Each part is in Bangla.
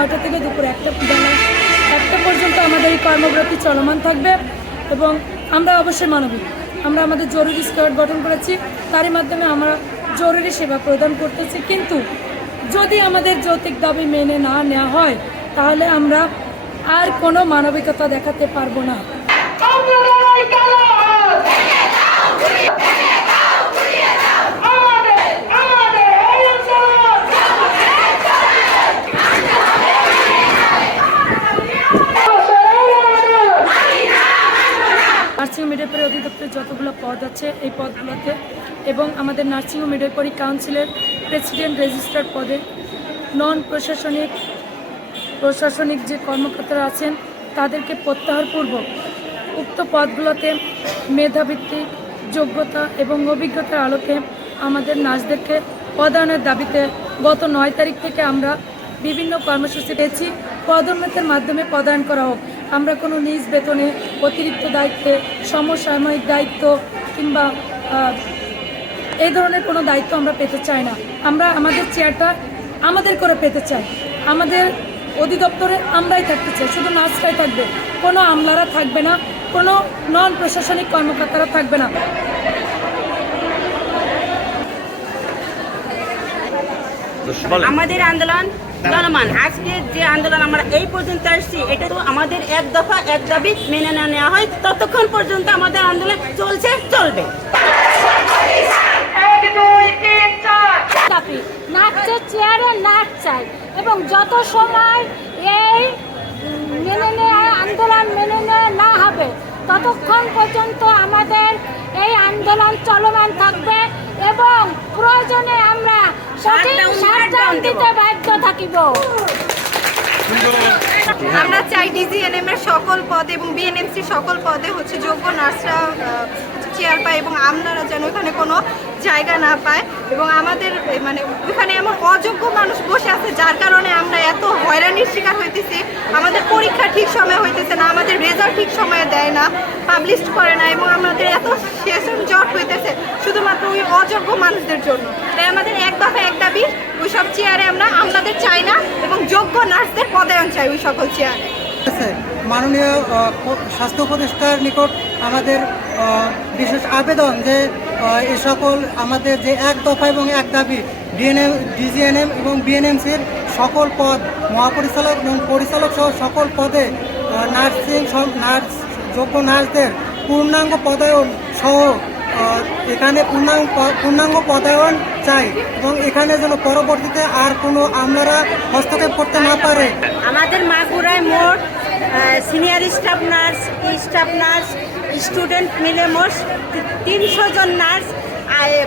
নয়টা থেকে দুপুর একটা বেলা একটা পর্যন্ত আমাদের এই কর্মবিরতি চলমান থাকবে এবং আমরা অবশ্যই মানবিক আমরা আমাদের জরুরি স্কোয়াড গঠন করেছি, তারই মাধ্যমে আমরা জরুরি সেবা প্রদান করতেছি। কিন্তু যদি আমাদের যৌতিক দাবি মেনে না নেওয়া হয়, তাহলে আমরা আর কোনো মানবিকতা দেখাতে পারব না। মিডওয়াইফারি যতগুলো পদ আছে, এই পদগুলোতে এবং আমাদের নার্সিং ও মিডওয়াইফারি কাউন্সিলের প্রেসিডেন্ট রেজিস্ট্রার পদে নন প্রশাসনিক প্রশাসনিক যে কর্মকর্তারা আছেন, তাদেরকে প্রত্যাহারপূর্বক উক্ত পদগুলোতে মেধাভিত্তিক যোগ্যতা এবং অভিজ্ঞতার আলোকে আমাদের নার্সদেরকে পদায়নের দাবিতে গত নয় তারিখ থেকে আমরা বিভিন্ন কর্মসূচি পেয়েছি। পদোন্নতির মাধ্যমে পদায়ন করা হোক। আমরা কোনো নিজ বেতনে অতিরিক্ত দায়িত্বে সমসাময়িক দায়িত্ব কিংবা এই ধরনের কোনো দায়িত্ব আমরা পেতে চাই না। আমরা আমাদের চেয়ারটা আমাদের করে পেতে চাই। আমাদের অধিদপ্তরে আমরাই থাকতে চাই শুধু নার্সরাই থাকবে। কোনো আমলারা থাকবে না কোনো নন প্রশাসনিক কর্মকর্তারা থাকবে না। আমাদের আন্দোলন চলমান। আজকে যে আন্দোলন আমরা এই পর্যন্ত আসছি এটা তো আমাদের এক দফা এক দাবি মেনে না নেওয়া হয় ততক্ষণ পর্যন্ত আমাদের আন্দোলন চলছে চলবে। নাচের চেয়ারে নাচ চাই। এবং যত সময় এই মেনে নেওয়া আন্দোলন মেনে নেওয়া না হবে ততক্ষণ পর্যন্ত আমাদের এই আন্দোলন চলমান থাকবে এবং প্রয়োজনে আমরা চাই ডিজিএনএম এর সকল পদে এবং বিএনএমসি সকল পদে হচ্ছে যোগ্য নার্সরা চেয়ার পায় এবং আপনারা যেন এখানে কোনো জায়গা না পায় এবং আমাদের মানে এখানে এমন অযোগ্য মানুষ বসে আছে যার কারণে আমরা এত হয়রানির শিকার হইতেছি। আমাদের পরীক্ষা ঠিক সময়ে হইতেছে না, আমাদের রেজাল্ট ঠিক সময়ে দেয় না পাবলিশ করে না এবং আমাদের এত সেশন জট হইতেছে শুধুমাত্র ওই অযোগ্য মানুষদের জন্য। তাই আমাদের এক দফা এক দাবি ওই সব চেয়ারে আমরা, আমলাদের চাই না এবং যোগ্য নার্সদের পদায়ন চাই ওই সকল চেয়ারে মাননীয় স্বাস্থ্য উপদেষ্টার নিকট আমাদের বিশেষ আবেদন যে এ সকল আমাদের যে এক দফা এবং এক দাবি ডিএনএম ডিজিএনএম এবং বিএনএমসির সকল পদ, মহাপরিচালক এবং পরিচালক সহ সকল পদে নার্সিং নার্স, যোগ্য নার্সদের পূর্ণাঙ্গ পদায়ন সহ এখানে পূর্ণাঙ্গ পূর্ণাঙ্গ পদায়ন চাই এবং এখানে যেন পরবর্তীতে আর কোনো আমলারা হস্তক্ষেপ করতে না পারে। আমাদের মাগুরায় মোট senior staff nurse staff nurse student মিলে মোট তিনশো জন নার্স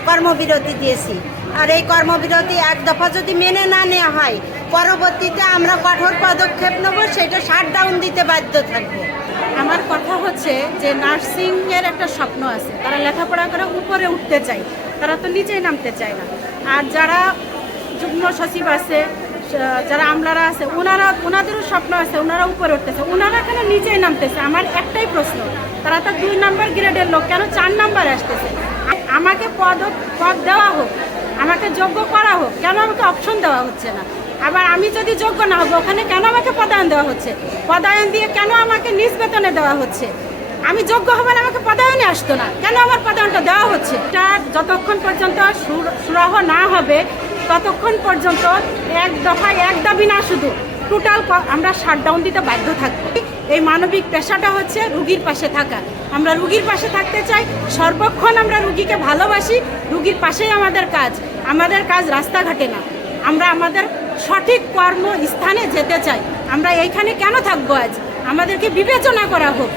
কর্মবিরতি দিয়েছি। আর এই কর্মবিরতি এক দফা যদি মেনে না নেওয়া হয়, পরবর্তীতে আমরা কঠোর পদক্ষেপ নেব, সেটা শাটডাউন দিতে বাধ্য থাকব। আমার কথা হচ্ছে যে নার্সিংয়ের একটা স্বপ্ন আছে। তারা লেখাপড়া করে উপরে উঠতে চায়, তারা তো নিচেই নামতে চায় না। আর যারা যুগ্ম সচিব আছে যারা আমলারা আছে ওনারা ওনাদেরও স্বপ্ন আছে ওনারা উপরে উঠতেছে। ওনারা কেন নিচেই নামতেছে? আমার একটাই প্রশ্ন। তারা তো দুই নাম্বার গ্রেডের লোক, কেন চার নাম্বার আসতেছে? আমাকে পদ পদ দেওয়া হোক, আমাকে যোগ্য করা হোক, কেন আমাকে অপশন দেওয়া হচ্ছে না? আবার আমি যদি যোগ্য না হব, ওখানে কেন আমাকে পদায়ন দেওয়া হচ্ছে? পদায়ন দিয়ে কেন আমাকে নিজ বেতনে দেওয়া হচ্ছে? আমি যোগ্য হবেন আমাকে পদায়নে আসতো না। কেন আমার পদায়নটা দেওয়া হচ্ছে? এটা যতক্ষণ পর্যন্ত সুর- সুরাহ না হবে ততক্ষণ পর্যন্ত এক দফায়, এক দাবি না, শুধু টোটাল আমরা শাটডাউন দিতে বাধ্য থাকব। এই মানবিক পেশাটা হচ্ছে রুগীর পাশে থাকা। আমরা রুগীর পাশে থাকতে চাই, সর্বক্ষণ আমরা রুগীকে ভালোবাসি, রুগীর পাশেই আমাদের কাজ। আমাদের কাজ রাস্তাঘাটে না। আমরা আমাদের সঠিক কর্ম স্থানে যেতে চাই। আমরা এইখানে কেন থাকব আজ? আমাদেরকে বিবেচনা করা হোক।